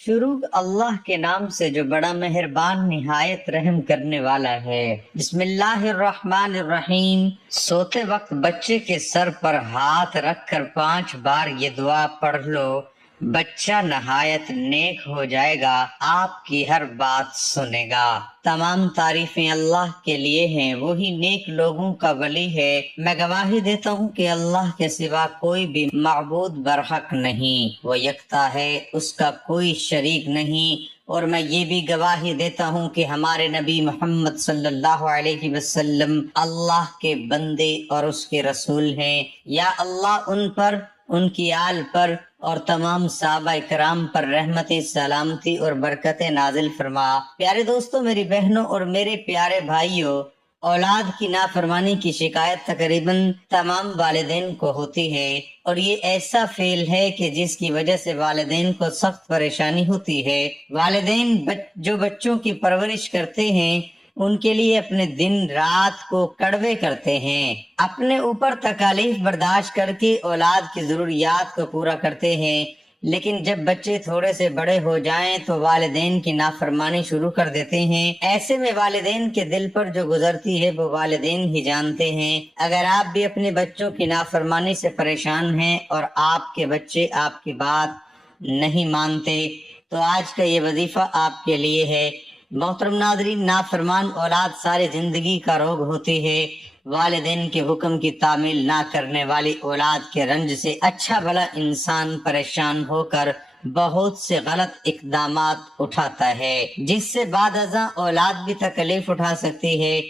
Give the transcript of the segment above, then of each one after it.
شروع اللہ کے نام سے جو بڑا مہربان نہایت رحم کرنے والا ہے۔ بسم اللہ الرحمن الرحیم۔ سوتے وقت بچے کے سر پر ہاتھ رکھ کر 5 بار یہ دعا پڑھ لو، بچہ نہایت نیک ہو جائے گا، آپ کی ہر بات سنے گا۔ تمام تعریفیں اللہ کے لیے ہیں، وہی نیک لوگوں کا ولی ہے۔ میں گواہی دیتا ہوں کہ اللہ کے سوا کوئی بھی معبود برحق نہیں، وہ یکتا ہے، اس کا کوئی شریک نہیں۔ اور میں یہ بھی گواہی دیتا ہوں کہ ہمارے نبی محمد صلی اللہ علیہ وسلم اللہ کے بندے اور اس کے رسول ہیں۔ یا اللہ ان پر، ان کی آل پر اور تمام صحابہ کرام پر رحمت، سلامتی اور برکت نازل فرما۔ پیارے دوستو، میری بہنوں اور میرے پیارے بھائیوں، اولاد کی نافرمانی کی شکایت تقریباً تمام والدین کو ہوتی ہے، اور یہ ایسا فعل ہے کہ جس کی وجہ سے والدین کو سخت پریشانی ہوتی ہے۔ والدین جو بچوں کی پرورش کرتے ہیں ان کے لیے اپنے دن رات کو کڑوے کرتے ہیں، اپنے اوپر تکالیف برداشت کر کے اولاد کی ضروریات کو پورا کرتے ہیں، لیکن جب بچے تھوڑے سے بڑے ہو جائیں تو والدین کی نافرمانی شروع کر دیتے ہیں۔ ایسے میں والدین کے دل پر جو گزرتی ہے وہ والدین ہی جانتے ہیں۔ اگر آپ بھی اپنے بچوں کی نافرمانی سے پریشان ہیں اور آپ کے بچے آپ کی بات نہیں مانتے تو آج کا یہ وظیفہ آپ کے لیے ہے۔ محترم ناظرین، نافرمان اولاد ساری زندگی کا روگ ہوتی ہے۔ والدین کے حکم کی تعمیل نہ کرنے والی اولاد کے رنج سے اچھا بھلا انسان پریشان ہو کر بہت سے غلط اقدامات اٹھاتا ہے، جس سے بعد ازاں اولاد بھی تکلیف اٹھا سکتی ہے۔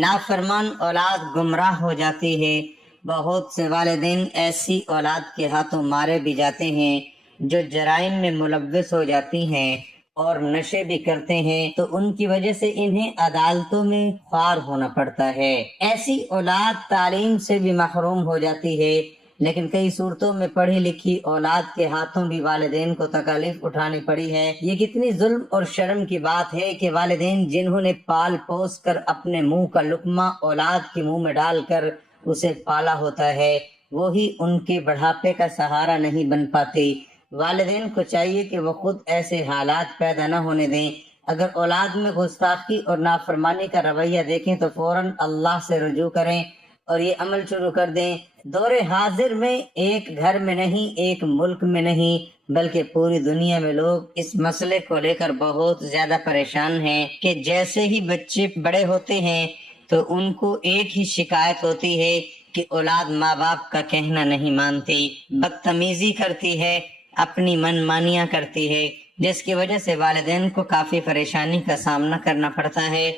نافرمان اولاد گمراہ ہو جاتی ہے۔ بہت سے والدین ایسی اولاد کے ہاتھوں مارے بھی جاتے ہیں جو جرائم میں ملوث ہو جاتی ہیں اور نشے بھی کرتے ہیں، تو ان کی وجہ سے انہیں عدالتوں میں خوار ہونا پڑتا ہے۔ ایسی اولاد تعلیم سے بھی محروم ہو جاتی ہے، لیکن کئی صورتوں میں پڑھی لکھی اولاد کے ہاتھوں بھی والدین کو تکالیف اٹھانی پڑی ہے۔ یہ کتنی ظلم اور شرم کی بات ہے کہ والدین جنہوں نے پال پوس کر اپنے منہ کا لقمہ اولاد کے منہ میں ڈال کر اسے پالا ہوتا ہے، وہی ان کے بڑھاپے کا سہارا نہیں بن پاتی۔ والدین کو چاہیے کہ وہ خود ایسے حالات پیدا نہ ہونے دیں۔ اگر اولاد میں گستاخی اور نافرمانی کا رویہ دیکھیں تو فوراً اللہ سے رجوع کریں اور یہ عمل شروع کر دیں۔ دور حاضر میں ایک گھر میں نہیں، ایک ملک میں نہیں، بلکہ پوری دنیا میں لوگ اس مسئلے کو لے کر بہت زیادہ پریشان ہیں کہ جیسے ہی بچے بڑے ہوتے ہیں تو ان کو ایک ہی شکایت ہوتی ہے کہ اولاد ماں باپ کا کہنا نہیں مانتی، بدتمیزی کرتی ہے، اپنی من مانیاں کرتی ہے، جس کی وجہ سے والدین کو کافی پریشانی کا سامنا کرنا پڑتا ہے۔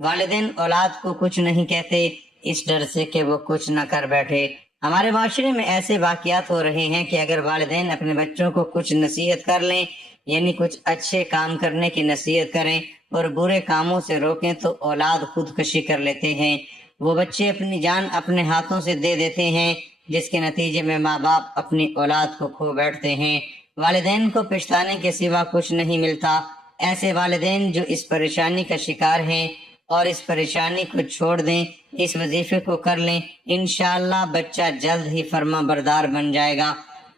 والدین اولاد کو کچھ نہیں کہتے اس ڈر سے کہ وہ کچھ نہ کر بیٹھے۔ ہمارے معاشرے میں ایسے واقعات ہو رہے ہیں کہ اگر والدین اپنے بچوں کو کچھ نصیحت کر لیں، یعنی کچھ اچھے کام کرنے کی نصیحت کریں اور برے کاموں سے روکیں تو اولاد خودکشی کر لیتے ہیں۔ وہ بچے اپنی جان اپنے ہاتھوں سے دے دیتے ہیں، جس کے نتیجے میں ماں باپ اپنی اولاد کو کھو بیٹھتے ہیں۔ والدین کو پچھتانے کے سوا کچھ نہیں ملتا۔ ایسے والدین جو اس پریشانی کا شکار ہیں اور اس پریشانی کو چھوڑ دیں، اس وظیفے کو کر لیں، انشاءاللہ بچہ جلد ہی فرما بردار بن جائے گا۔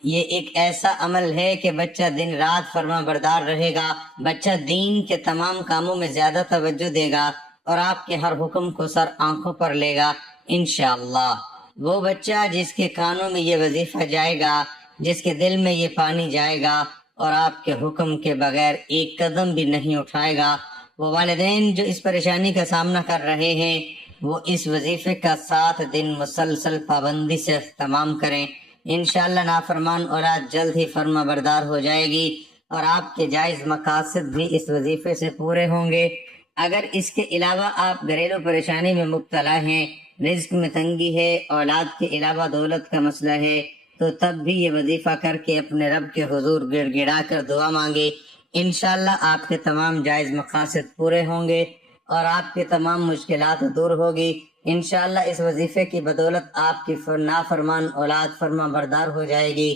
یہ ایک ایسا عمل ہے کہ بچہ دن رات فرما بردار رہے گا، بچہ دین کے تمام کاموں میں زیادہ توجہ دے گا اور آپ کے ہر حکم کو سر آنکھوں پر لے گا انشاءاللہ۔ وہ بچہ جس کے کانوں میں یہ وظیفہ جائے گا، جس کے دل میں یہ پانی جائے گا اور آپ کے حکم کے بغیر ایک قدم بھی نہیں اٹھائے گا، وہ والدین جو اس پریشانی کا سامنا کر رہے ہیں وہ اس وظیفے کا 7 دن مسلسل پابندی سے اہتمام کریں، انشاءاللہ نافرمان اولاد جلد ہی فرما بردار ہو جائے گی اور آپ کے جائز مقاصد بھی اس وظیفے سے پورے ہوں گے۔ اگر اس کے علاوہ آپ گھریلو پریشانی میں مبتلا ہیں، رزق میں تنگی ہے، اولاد کے علاوہ دولت کا مسئلہ ہے، تو تب بھی یہ وظیفہ کر کے اپنے رب کے حضور گڑ گڑا کر دعا مانگے، انشاءاللہ آپ کے تمام جائز مقاصد پورے ہوں گے اور آپ کے تمام مشکلات دور ہوگی۔ انشاءاللہ اس وظیفے کی بدولت آپ کی نافرمان اولاد فرما بردار ہو جائے گی۔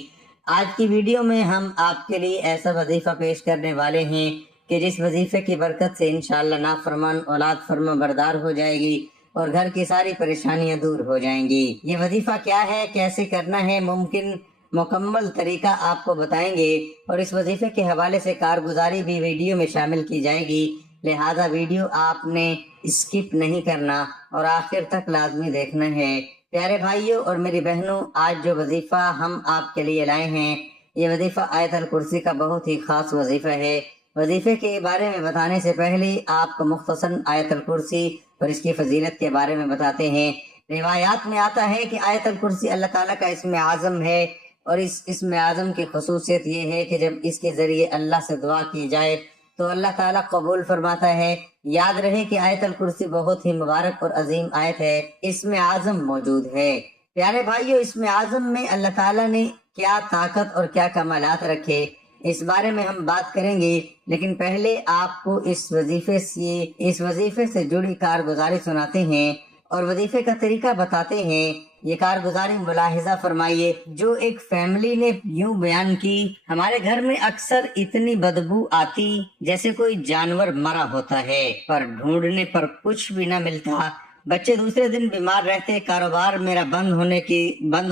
آج کی ویڈیو میں ہم آپ کے لیے ایسا وظیفہ پیش کرنے والے ہیں کہ جس وظیفے کی برکت سے انشاءاللہ نافرمان اولاد فرما بردار ہو جائے گی اور گھر کی ساری پریشانیاں دور ہو جائیں گی۔ یہ وظیفہ کیا ہے، کیسے کرنا ہے، ممکن مکمل طریقہ آپ کو بتائیں گے اور اس وظیفے کے حوالے سے کارگزاری بھی ویڈیو میں شامل کی جائے گی، لہذا ویڈیو آپ نے اسکپ نہیں کرنا اور آخر تک لازمی دیکھنا ہے۔ پیارے بھائیوں اور میری بہنوں، آج جو وظیفہ ہم آپ کے لیے لائے ہیں، یہ وظیفہ آیت الکرسی کا بہت ہی خاص وظیفہ ہے۔ وظیفے کے بارے میں بتانے سے پہلے آپ کو مختصراً آیت الکرسی اور اس کی فضیلت کے بارے میں بتاتے ہیں۔ روایات میں آتا ہے کہ آیت الکرسی اللہ تعالیٰ کا اسم اعظم ہے، اور اس اسم اعظم کی خصوصیت یہ ہے کہ جب اس کے ذریعے اللہ سے دعا کی جائے تو اللہ تعالیٰ قبول فرماتا ہے۔ یاد رہے کہ آیت الکرسی بہت ہی مبارک اور عظیم آیت ہے، اسم اعظم موجود ہے۔ پیارے بھائیو، اسم اعظم میں اللہ تعالیٰ نے کیا طاقت اور کیا کمالات رکھے، اس بارے میں ہم بات کریں گے، لیکن پہلے آپ کو اس وظیفے سے جڑی کارگزاری سناتے ہیں اور وظیفے کا طریقہ بتاتے ہیں۔ یہ کارگزاری ملاحظہ فرمائیے جو ایک فیملی نے یوں بیان کی: ہمارے گھر میں اکثر اتنی بدبو آتی جیسے کوئی جانور مرا ہوتا ہے، پر ڈھونڈنے پر کچھ بھی نہ ملتا۔ بچے دوسرے دن بیمار رہتے، کاروبار میرا بند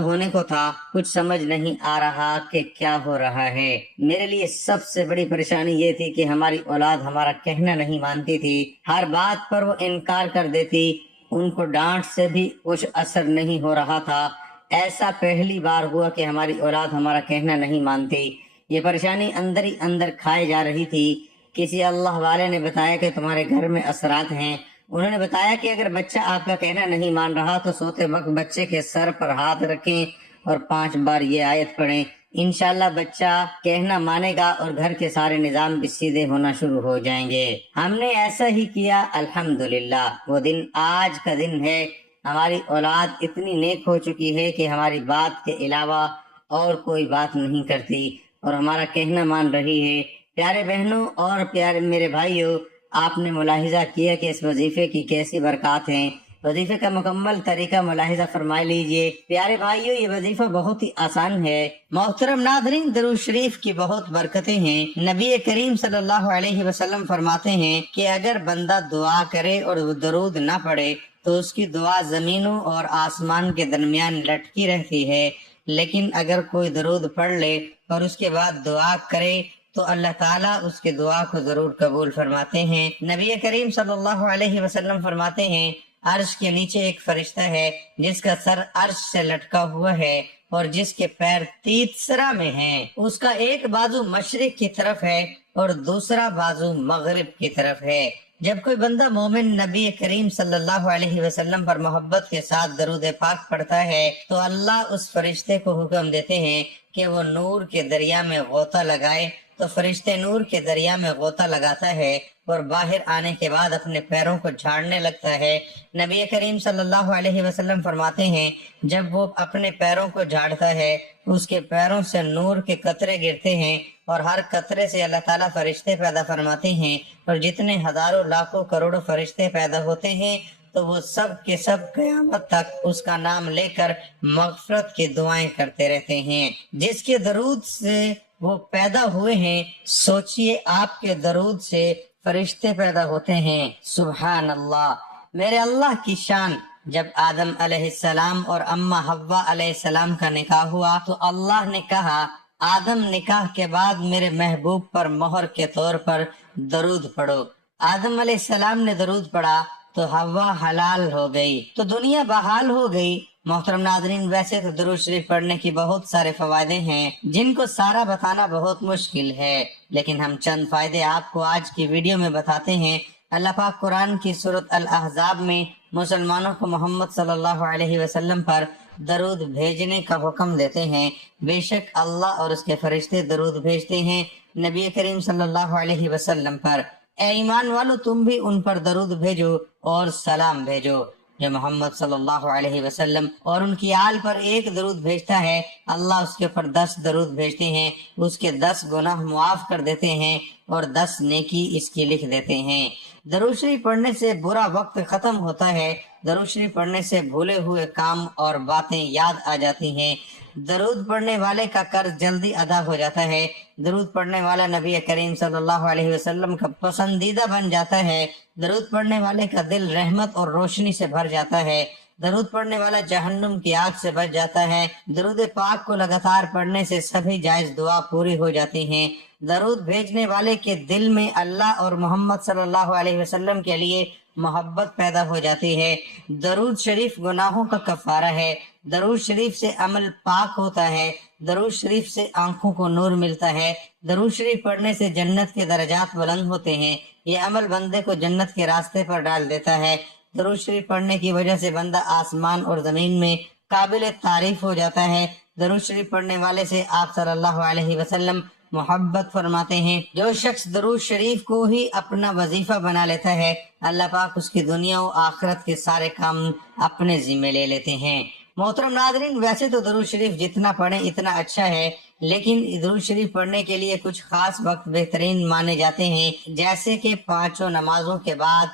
ہونے کو تھا، کچھ سمجھ نہیں آ رہا کہ کیا ہو رہا ہے۔ میرے لیے سب سے بڑی پریشانی یہ تھی کہ ہماری اولاد ہمارا کہنا نہیں مانتی تھی، ہر بات پر وہ انکار کر دیتی، ان کو ڈانٹ سے بھی کچھ اثر نہیں ہو رہا تھا۔ ایسا پہلی بار ہوا کہ ہماری اولاد ہمارا کہنا نہیں مانتی۔ یہ پریشانی اندر ہی اندر کھائے جا رہی تھی۔ کسی اللہ والے نے بتایا کہ تمہارے گھر میں اثرات ہیں۔ انہوں نے بتایا کہ اگر بچہ آپ کا کہنا نہیں مان رہا تو سوتے وقت بچے کے سر پر ہاتھ رکھیں اور 5 بار یہ آیت پڑھیں، انشاءاللہ بچہ کہنا مانے گا اور گھر کے سارے نظام بھی سیدھے ہونا شروع ہو جائیں گے۔ ہم نے ایسا ہی کیا، الحمدللہ۔ وہ دن آج کا دن ہے۔ ہماری اولاد اتنی نیک ہو چکی ہے کہ ہماری بات کے علاوہ اور کوئی بات نہیں کرتی اور ہمارا کہنا مان رہی ہے۔ پیارے بہنوں اور پیارے میرے بھائیوں، آپ نے ملاحظہ کیا کہ اس وظیفے کی کیسی برکات ہیں۔ وظیفے کا مکمل طریقہ ملاحظہ فرما لیجئے۔ پیارے بھائیوں، یہ وظیفہ بہت ہی آسان ہے۔ محترم ناظرین، درود شریف کی بہت برکتیں ہیں۔ نبی کریم صلی اللہ علیہ وسلم فرماتے ہیں کہ اگر بندہ دعا کرے اور درود نہ پڑھے تو اس کی دعا زمینوں اور آسمان کے درمیان لٹکی رہتی ہے، لیکن اگر کوئی درود پڑھ لے اور اس کے بعد دعا کرے تو اللہ تعالیٰ اس کے دعا کو ضرور قبول فرماتے ہیں۔ نبی کریم صلی اللہ علیہ وسلم فرماتے ہیں، عرش کے نیچے ایک فرشتہ ہے جس کا سر عرش سے لٹکا ہوا ہے اور جس کے پیر تیسرا میں ہیں۔ اس کا ایک بازو مشرق کی طرف ہے اور دوسرا بازو مغرب کی طرف ہے۔ جب کوئی بندہ مومن نبی کریم صلی اللہ علیہ وسلم پر محبت کے ساتھ درود پاک پڑھتا ہے تو اللہ اس فرشتے کو حکم دیتے ہیں کہ وہ نور کے دریا میں غوطہ لگائے، تو فرشتے نور کے دریا میں غوطہ لگاتا ہے اور باہر آنے کے بعد اپنے پیروں کو جھاڑنے لگتا ہے۔ نبی کریم صلی اللہ علیہ وسلم فرماتے ہیں، جب وہ اپنے پیروں کو جھاڑتا ہے اس کے پیروں سے نور کے قطرے گرتے ہیں اور ہر قطرے سے اللہ تعالیٰ فرشتے پیدا فرماتے ہیں، اور جتنے ہزاروں لاکھوں کروڑوں فرشتے پیدا ہوتے ہیں تو وہ سب کے سب قیامت تک اس کا نام لے کر مغفرت کی دعائیں کرتے رہتے ہیں۔ جس کے درود سے وہ پیدا ہوئے ہیں، سوچئے آپ کے درود سے فرشتے پیدا ہوتے ہیں۔ سبحان اللہ، میرے اللہ کی شان۔ جب آدم علیہ السلام اور اماں حوا علیہ السلام کا نکاح ہوا تو اللہ نے کہا، آدم نکاح کے بعد میرے محبوب پر مہر کے طور پر درود پڑھو۔ آدم علیہ السلام نے درود پڑھا تو حوا حلال ہو گئی، تو دنیا بحال ہو گئی۔ محترم ناظرین، ویسے تو درود شریف پڑھنے کی بہت سارے فوائدے ہیں جن کو سارا بتانا بہت مشکل ہے، لیکن ہم چند فائدے آپ کو آج کی ویڈیو میں بتاتے ہیں۔ اللہ پاک قرآن کی سورۃ الاحزاب میں مسلمانوں کو محمد صلی اللہ علیہ وسلم پر درود بھیجنے کا حکم دیتے ہیں۔ بے شک اللہ اور اس کے فرشتے درود بھیجتے ہیں نبی کریم صلی اللہ علیہ وسلم پر۔ اے ایمان والو، تم بھی ان پر درود بھیجو اور سلام بھیجو۔ جو محمد صلی اللہ علیہ وسلم اور ان کی آل پر ایک درود بھیجتا ہے، اللہ اس کے اوپر 10 درود بھیجتے ہیں، اس کے 10 گناہ معاف کر دیتے ہیں اور 10 نیکی اس کی لکھ دیتے ہیں۔ درود شریف پڑھنے سے برا وقت ختم ہوتا ہے۔ درود شریف پڑھنے سے بھولے ہوئے کام اور باتیں یاد آ جاتی ہیں۔ درود پڑھنے والے کا قرض جلدی ادا ہو جاتا ہے۔ درود پڑھنے والا نبی کریم صلی اللہ علیہ وسلم کا پسندیدہ بن جاتا ہے۔ درود پڑھنے والے کا دل رحمت اور روشنی سے بھر جاتا ہے۔ درود پڑھنے والا جہنم کی آگ سے بچ جاتا ہے۔ درود پاک کو لگاتار پڑھنے سے سبھی جائز دعا پوری ہو جاتی ہیں۔ درود بھیجنے والے کے دل میں اللہ اور محمد صلی اللہ علیہ وسلم کے لیے محبت پیدا ہو جاتی ہے۔ درود شریف گناہوں کا کفارہ ہے۔ درود شریف سے عمل پاک ہوتا ہے۔ درود شریف سے آنکھوں کو نور ملتا ہے۔ درود شریف پڑھنے سے جنت کے درجات بلند ہوتے ہیں۔ یہ عمل بندے کو جنت کے راستے پر ڈال دیتا ہے۔ درود شریف پڑھنے کی وجہ سے بندہ آسمان اور زمین میں قابل تعریف ہو جاتا ہے۔ درود شریف پڑھنے والے سے آپ صلی اللہ علیہ وسلم محبت فرماتے ہیں۔ جو شخص درود شریف کو ہی اپنا وظیفہ بنا لیتا ہے، اللہ پاک اس کی دنیا و آخرت کے سارے کام اپنے ذمہ لے لیتے ہیں۔ محترم ناظرین، ویسے تو درود شریف جتنا پڑھیں اتنا اچھا ہے، لیکن درود شریف پڑھنے کے لیے کچھ خاص وقت بہترین مانے جاتے ہیں، جیسے کہ 5 نمازوں کے بعد،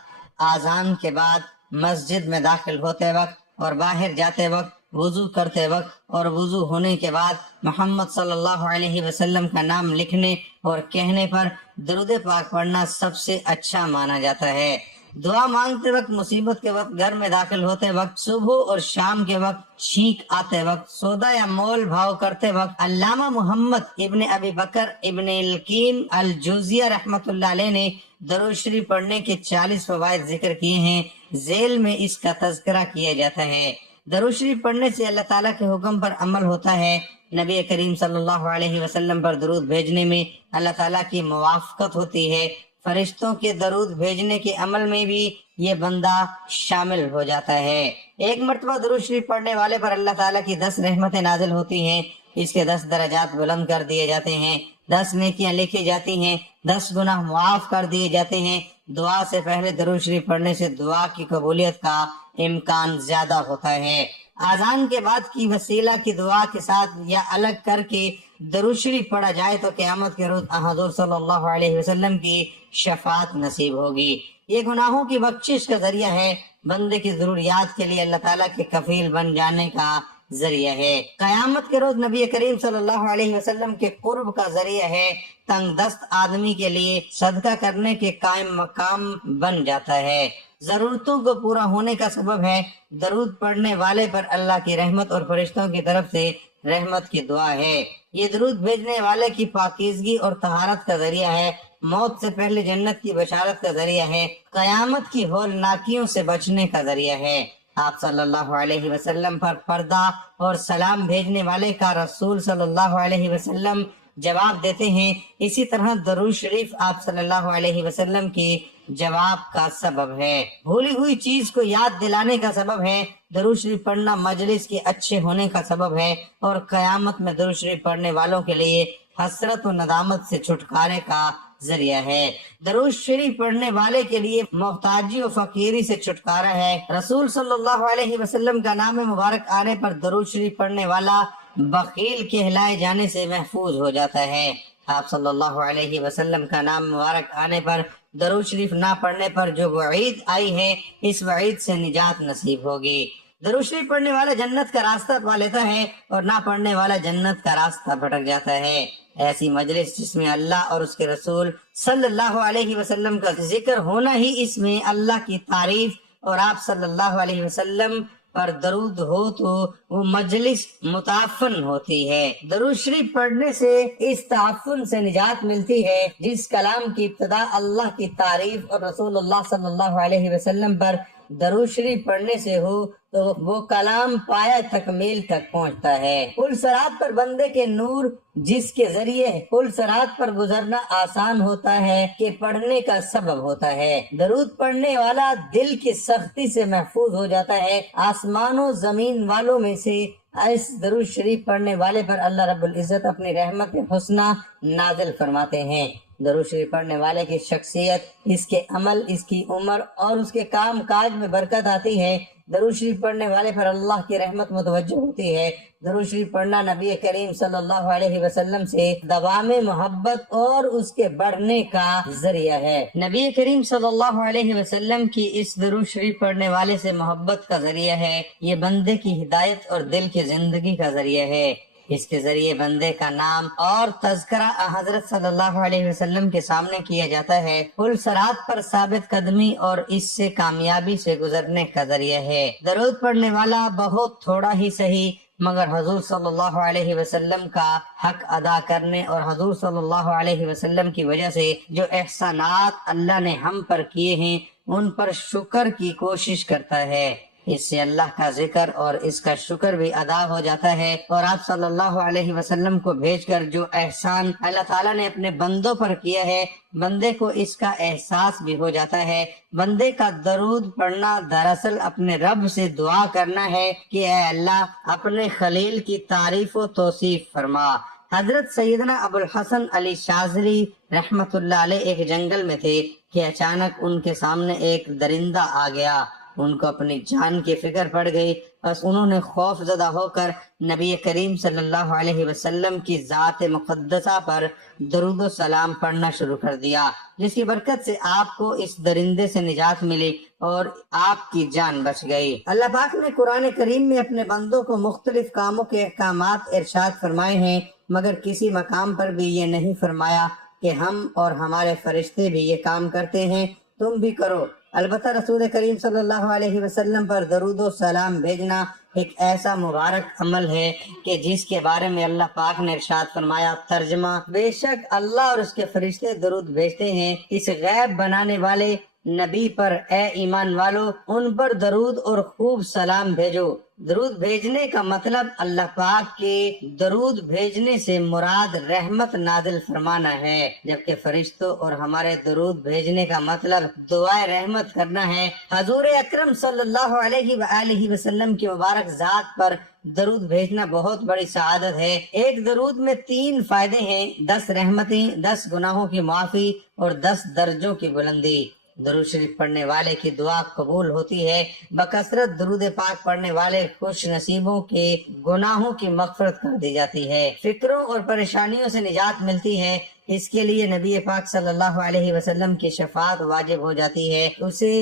اذان کے بعد، مسجد میں داخل ہوتے وقت اور باہر جاتے وقت، وضو کرتے وقت اور وضو ہونے کے بعد محمد صلی اللہ علیہ وسلم کا نام لکھنے اور کہنے پر درود پاک پڑھنا سب سے اچھا مانا جاتا ہے۔ دعا مانگتے وقت، مصیبت کے وقت، گھر میں داخل ہوتے وقت، صبح اور شام کے وقت، چھینک آتے وقت، سودا یا مول بھاؤ کرتے وقت، علامہ محمد ابن ابی بکر ابن القیم الجوزیہ رحمۃ اللہ علیہ نے درود شریف پڑھنے کے 40 فوائد ذکر کیے ہیں۔ ذیل میں اس کا تذکرہ کیا جاتا ہے۔ درود شریف پڑھنے سے اللہ تعالیٰ کے حکم پر عمل ہوتا ہے۔ نبی کریم صلی اللہ علیہ وسلم پر درود بھیجنے میں اللہ تعالیٰ کی موافقت ہوتی ہے۔ فرشتوں کے درود بھیجنے کے عمل میں بھی یہ بندہ شامل ہو جاتا ہے۔ ایک مرتبہ درود شریف پڑھنے والے پر اللہ تعالیٰ کی 10 رحمتیں نازل ہوتی ہیں۔ اس کے 10 درجات بلند کر دیے جاتے ہیں، 10 نیکیاں لکھی جاتی ہیں، 10 گناہ معاف کر دیے جاتے ہیں۔ دعا سے پہلے درود شریف پڑھنے سے دعا کی قبولیت کا امکان زیادہ ہوتا ہے۔ اذان کے بعد کی وسیلہ کی دعا کے ساتھ یا الگ کر کے درود شریف پڑھا جائے تو قیامت کے روز حضور صلی اللہ علیہ وسلم کی شفاعت نصیب ہوگی۔ یہ گناہوں کی بخشش کا ذریعہ ہے، بندے کی ضروریات کے لیے اللہ تعالیٰ کے کفیل بن جانے کا ذریعہ ہے۔ قیامت کے روز نبی کریم صلی اللہ علیہ وسلم کے قرب کا ذریعہ ہے۔ تنگ دست آدمی کے لیے صدقہ کرنے کے قائم مقام بن جاتا ہے۔ ضرورتوں کو پورا ہونے کا سبب ہے۔ درود پڑھنے والے پر اللہ کی رحمت اور فرشتوں کی طرف سے رحمت کی دعا ہے۔ یہ درود بھیجنے والے کی پاکیزگی اور طہارت کا ذریعہ ہے، موت سے پہلے جنت کی بشارت کا ذریعہ ہے، قیامت کی ہولناکیوں سے بچنے کا ذریعہ ہے۔ آپ صلی اللہ علیہ وسلم پر پردہ اور سلام بھیجنے والے کا رسول صلی اللہ علیہ وسلم جواب دیتے ہیں۔ اسی طرح درود شریف آپ صلی اللہ علیہ وسلم کی جواب کا سبب ہے، بھولی ہوئی چیز کو یاد دلانے کا سبب ہے۔ درود شریف پڑھنا مجلس کے اچھے ہونے کا سبب ہے اور قیامت میں درود شریف پڑھنے والوں کے لیے حسرت و ندامت سے چھٹکارے کا ذریعہ ہے۔ درود شریف پڑھنے والے کے لیے محتاجی و فقیری سے چھٹکارا ہے۔ رسول صلی اللہ علیہ وسلم کا نام مبارک آنے پر درود شریف پڑھنے والا بخیل کہلائے جانے سے محفوظ ہو جاتا ہے۔ آپ صلی اللہ علیہ وسلم کا نام مبارک آنے پر درود شریف نہ پڑھنے پر جو وعید آئی ہے، اس وعید سے نجات نصیب ہوگی۔ درود شریف پڑھنے والا جنت کا راستہ پا لیتا ہے اور نہ پڑھنے والا جنت کا راستہ بھٹک جاتا ہے۔ ایسی مجلس جس میں اللہ اور اس کے رسول صلی اللہ علیہ وسلم کا ذکر ہونا ہی اس میں اللہ کی تعریف اور آپ صلی اللہ علیہ وسلم پر درود ہو تو وہ مجلس متعفن ہوتی ہے۔ درود شریف پڑھنے سے اس تعفن سے نجات ملتی ہے۔ جس کلام کی ابتدا اللہ کی تعریف اور رسول اللہ صلی اللہ علیہ وسلم پر درود شریف پڑھنے سے ہو تو وہ کلام پایا تکمیل تک پہنچتا ہے۔ پل صراط پر بندے کے نور جس کے ذریعے پل صراط پر گزرنا آسان ہوتا ہے کہ پڑھنے کا سبب ہوتا ہے۔ درود پڑھنے والا دل کی سختی سے محفوظ ہو جاتا ہے۔ آسمان و زمین والوں میں سے اس درود شریف پڑھنے والے پر اللہ رب العزت اپنی رحمت حسنہ نازل فرماتے ہیں۔ درود شریف پڑھنے والے کی شخصیت، اس کے عمل، اس کی عمر اور اس کے کام کاج میں برکت آتی ہے۔ درود شریف پڑھنے والے پر اللہ کی رحمت متوجہ ہوتی ہے۔ درود شریف پڑھنا نبی کریم صلی اللہ علیہ وسلم سے دوام محبت اور اس کے بڑھنے کا ذریعہ ہے۔ نبی کریم صلی اللہ علیہ وسلم کی اس درود شریف پڑھنے والے سے محبت کا ذریعہ ہے۔ یہ بندے کی ہدایت اور دل کی زندگی کا ذریعہ ہے۔ اس کے ذریعے بندے کا نام اور تذکرہ حضرت صلی اللہ علیہ وسلم کے سامنے کیا جاتا ہے۔ پل صراط پر ثابت قدمی اور اس سے کامیابی سے گزرنے کا ذریعہ ہے۔ درود پڑھنے والا بہت تھوڑا ہی صحیح مگر حضور صلی اللہ علیہ وسلم کا حق ادا کرنے اور حضور صلی اللہ علیہ وسلم کی وجہ سے جو احسانات اللہ نے ہم پر کیے ہیں ان پر شکر کی کوشش کرتا ہے۔ اس سے اللہ کا ذکر اور اس کا شکر بھی ادا ہو جاتا ہے، اور آپ صلی اللہ علیہ وسلم کو بھیج کر جو احسان اللہ تعالیٰ نے اپنے بندوں پر کیا ہے بندے کو اس کا احساس بھی ہو جاتا ہے۔ بندے کا درود پڑھنا دراصل اپنے رب سے دعا کرنا ہے کہ اے اللہ اپنے خلیل کی تعریف و توصیف فرما۔ حضرت سیدنا ابو الحسن علی شاذلی رحمت اللہ علیہ ایک جنگل میں تھے کہ اچانک ان کے سامنے ایک درندہ آ گیا۔ ان کو اپنی جان کی فکر پڑ گئی، بس انہوں نے خوف زدہ ہو کر نبی کریم صلی اللہ علیہ وسلم کی ذات مقدسہ پر درود و سلام پڑھنا شروع کر دیا، جس کی برکت سے آپ کو اس درندے سے نجات ملی اور آپ کی جان بچ گئی۔ اللہ پاک نے قرآن کریم میں اپنے بندوں کو مختلف کاموں کے احکامات ارشاد فرمائے ہیں، مگر کسی مقام پر بھی یہ نہیں فرمایا کہ ہم اور ہمارے فرشتے بھی یہ کام کرتے ہیں، تم بھی کرو۔ البتہ رسول کریم صلی اللہ علیہ وسلم پر درود و سلام بھیجنا ایک ایسا مبارک عمل ہے کہ جس کے بارے میں اللہ پاک نے ارشاد فرمایا، ترجمہ: بے شک اللہ اور اس کے فرشتے درود بھیجتے ہیں اس غیب بنانے والے نبی پر، اے ایمان والو ان پر درود اور خوب سلام بھیجو۔ درود بھیجنے کا مطلب اللہ پاک کے درود بھیجنے سے مراد رحمت نازل فرمانا ہے، جبکہ فرشتوں اور ہمارے درود بھیجنے کا مطلب دعائے رحمت کرنا ہے۔ حضور اکرم صلی اللہ علیہ وآلہ وسلم کی مبارک ذات پر درود بھیجنا بہت بڑی سعادت ہے۔ ایک درود میں 3 فائدے ہیں: 10 رحمتیں، 10 گناہوں کی معافی اور 10 درجوں کی بلندی۔ درود شریف پڑھنے والے کی دعا قبول ہوتی ہے۔ بکثرت درود پاک پڑھنے والے خوش نصیبوں کے گناہوں کی مغفرت کر دی جاتی ہے، فکروں اور پریشانیوں سے نجات ملتی ہے۔ اس کے لیے نبی پاک صلی اللہ علیہ وسلم کی شفاعت واجب ہو جاتی ہے، اسے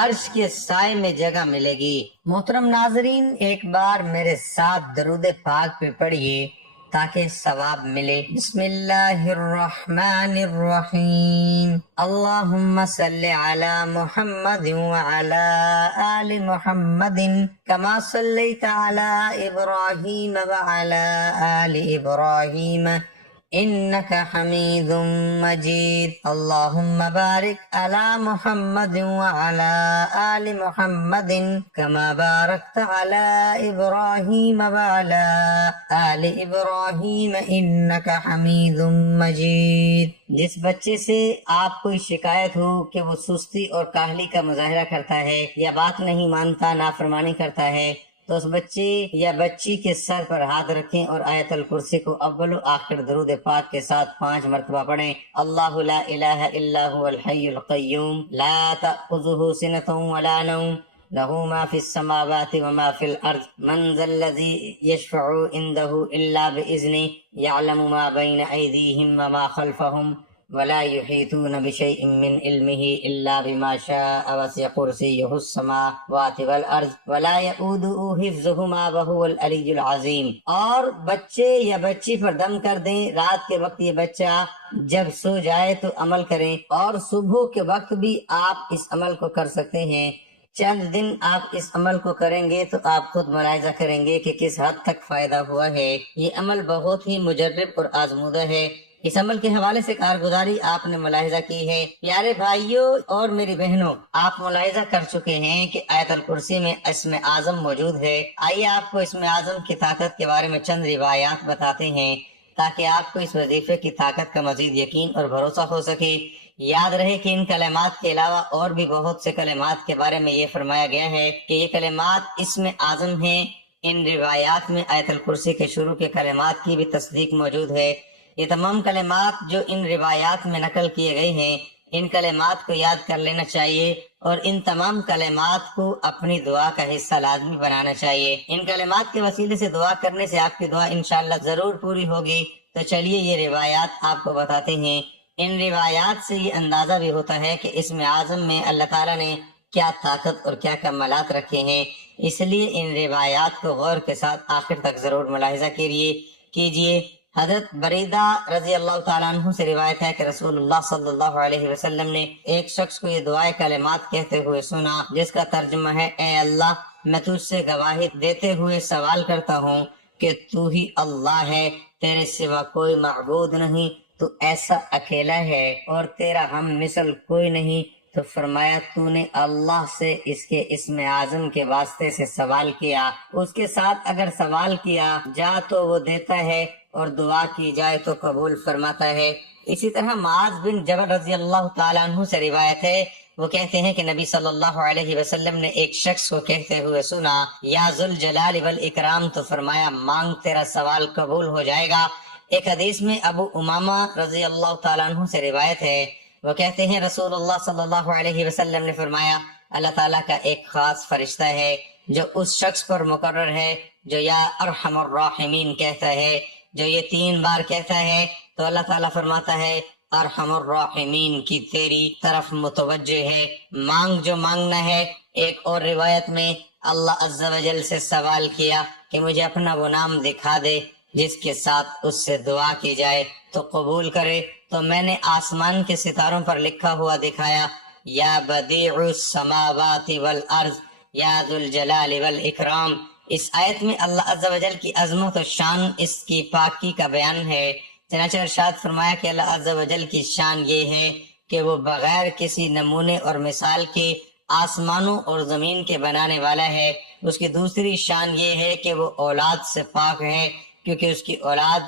عرش کے سائے میں جگہ ملے گی۔ محترم ناظرین، ایک بار میرے ساتھ درود پاک پہ پڑھیے تاکہ ثواب ملے۔ بسم اللہ الرحمن الرحیم۔ اللہم صلی علی محمد وعلی آل محمد کما صلیت علی ابراہیم وعلی آل ابراہیم انک حمید مجید۔ اللہم بارک علی محمد وعلی آل محمد کما بارکت علی ابراہیم وعلی آل ابراہیم انک حمید مجید۔ جس بچے سے آپ کوئی شکایت ہو کہ وہ سستی اور کاہلی کا مظاہرہ کرتا ہے یا بات نہیں مانتا، نافرمانی کرتا ہے، تو اس بچے یا بچی کے سر پر ہاتھ رکھیں اور آیت الکرسی کو اول و آخر درود پاک کے ساتھ 5 مرتبہ پڑھیں۔ اللہ لا الہ الا هو الحی القیوم لا تأخذہ سنۃ ولا نوم له ما في السماوات وما في الأرض من ذا الذي يشفع عنده إلا بإذنه يعلم ما بين أيديهم وما خلفهم ولا يحيطون بشيء من علمه إلا بما شاء وسع كرسيه السماوات والأرض ولا يؤوده حفظهما وهو العلي العظيم۔ اور بچے یا بچی پر دم کر دیں۔ رات کے وقت یہ بچہ جب سو جائے تو عمل کریں، اور صبح کے وقت بھی آپ اس عمل کو کر سکتے ہیں۔ چند دن آپ اس عمل کو کریں گے تو آپ خود ملاحظہ کریں گے کہ کس حد تک فائدہ ہوا ہے۔ یہ عمل بہت ہی مجرب اور آزمودہ ہے۔ اس عمل کے حوالے سے کارگزاری آپ نے ملاحظہ کی ہے۔ پیارے بھائیوں اور میری بہنوں، آپ ملاحظہ کر چکے ہیں کہ آیت الکرسی میں اسم اعظم موجود ہے۔ آئیے آپ کو اسم اعظم کی طاقت کے بارے میں چند روایات بتاتے ہیں تاکہ آپ کو اس وظیفے کی طاقت کا مزید یقین اور بھروسہ ہو سکے۔ یاد رہے کہ ان کلمات کے علاوہ اور بھی بہت سے کلمات کے بارے میں یہ فرمایا گیا ہے کہ یہ کلمات اسم اعظم ہیں۔ ان روایات میں آیت الکرسی کے شروع کے کلمات کی بھی تصدیق موجود ہے۔ یہ تمام کلمات جو ان روایات میں نقل کیے گئے ہیں، ان کلمات کو یاد کر لینا چاہیے اور ان تمام کلمات کو اپنی دعا کا حصہ لازمی بنانا چاہیے۔ ان کلمات کے وسیلے سے دعا کرنے سے آپ کی دعا انشاءاللہ ضرور پوری ہوگی۔ تو چلیے یہ روایات آپ کو بتاتے ہیں۔ ان روایات سے یہ اندازہ بھی ہوتا ہے کہ اسم اعظم میں اللہ تعالیٰ نے کیا طاقت اور کیا کمالات رکھے ہیں، اس لیے ان روایات کو غور کے ساتھ آخر تک ضرور ملاحظہ کیجیے۔ کیجئے۔ حضرت بریدہ رضی اللہ تعالیٰ عنہ سے روایت ہے کہ رسول اللہ صلی اللہ علیہ وسلم نے ایک شخص کو یہ دعائے کلمات کہتے ہوئے سنا، جس کا ترجمہ ہے: اے اللہ، میں تجھ سے گواہی دیتے ہوئے سوال کرتا ہوں کہ تو ہی اللہ ہے، تیرے سوا کوئی معبود نہیں، تو ایسا اکیلا ہے اور تیرا ہم مثل کوئی نہیں۔ تو فرمایا: تو نے اللہ سے اس کے اسم اعظم کے واسطے سے سوال کیا، اس کے ساتھ اگر سوال کیا جا تو وہ دیتا ہے اور دعا کی جائے تو قبول فرماتا ہے۔ اسی طرح معاذ بن جبل رضی اللہ تعالیٰ عنہ سے روایت ہے، وہ کہتے ہیں کہ نبی صلی اللہ علیہ وسلم نے ایک شخص کو کہتے ہوئے سنا: یا ذوالجلال والاکرام، تو فرمایا: مانگ، تیرا سوال قبول ہو جائے گا۔ ایک حدیث میں ابو امامہ رضی اللہ تعالیٰ عنہ سے روایت ہے، وہ کہتے ہیں رسول اللہ صلی اللہ علیہ وسلم نے فرمایا: اللہ تعالیٰ کا ایک خاص فرشتہ ہے جو اس شخص پر مقرر ہے جو یا ارحم الراحمین کہتا ہے۔ جو یہ 3 بار کہتا ہے تو اللہ تعالیٰ فرماتا ہے: ارحم الراحمین کی تیری طرف متوجہ ہے، مانگ جو مانگنا ہے۔ ایک اور روایت میں اللہ عز و جل سے سوال کیا کہ مجھے اپنا وہ نام دکھا دے جس کے ساتھ اس سے دعا کی جائے تو قبول کرے، تو میں نے آسمان کے ستاروں پر لکھا ہوا دکھایا: یا بدیع السماوات والارض یا ذوالجلال والاکرام۔ اس آیت میں اللہ عز و جل کی عظمت و شان، اس کی پاکی کا بیان ہے۔ چنانچہ ارشاد فرمایا کہ اللہ عز و جل کی شان یہ ہے کہ وہ بغیر کسی نمونے اور مثال کے آسمانوں اور زمین کے بنانے والا ہے۔ اس کی دوسری شان یہ ہے کہ وہ اولاد سے پاک ہے، کیونکہ اس کی اولاد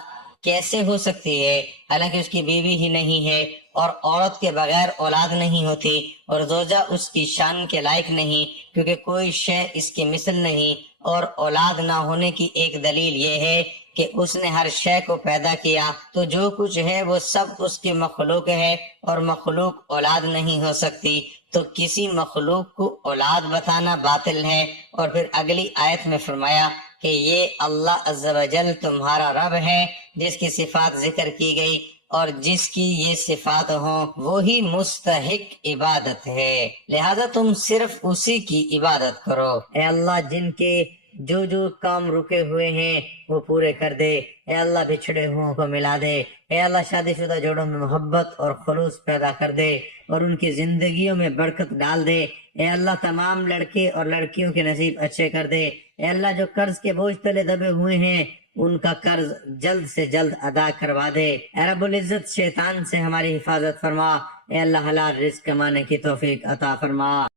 کیسے ہو سکتی ہے حالانکہ اس کی بیوی ہی نہیں ہے، اور عورت کے بغیر اولاد نہیں ہوتی، اور زوجہ اس کی شان کے لائق نہیں کیونکہ کوئی شے اس کی مثل نہیں۔ اور اولاد نہ ہونے کی ایک دلیل یہ ہے کہ اس نے ہر شے کو پیدا کیا، تو جو کچھ ہے وہ سب اس کی مخلوق ہے، اور مخلوق اولاد نہیں ہو سکتی، تو کسی مخلوق کو اولاد بتانا باطل ہے۔ اور پھر اگلی آیت میں فرمایا کہ یہ اللہ عز و جل تمہارا رب ہے جس کی صفات ذکر کی گئی، اور جس کی یہ صفات ہوں وہی مستحق عبادت ہے، لہذا تم صرف اسی کی عبادت کرو۔ اے اللہ، جن کے جو کام رکے ہوئے ہیں وہ پورے کر دے۔ اے اللہ، بچھڑے ہوں کو ملا دے۔ اے اللہ، شادی شدہ جوڑوں میں محبت اور خلوص پیدا کر دے اور ان کی زندگیوں میں برکت ڈال دے۔ اے اللہ، تمام لڑکے اور لڑکیوں کے نصیب اچھے کر دے۔ اے اللہ، جو قرض کے بوجھ تلے دبے ہوئے ہیں ان کا قرض جلد سے جلد ادا کروا دے۔ اے رب العزت، شیطان سے ہماری حفاظت فرما۔ اے اللہ، حلال رزق کمانے کی توفیق عطا فرما۔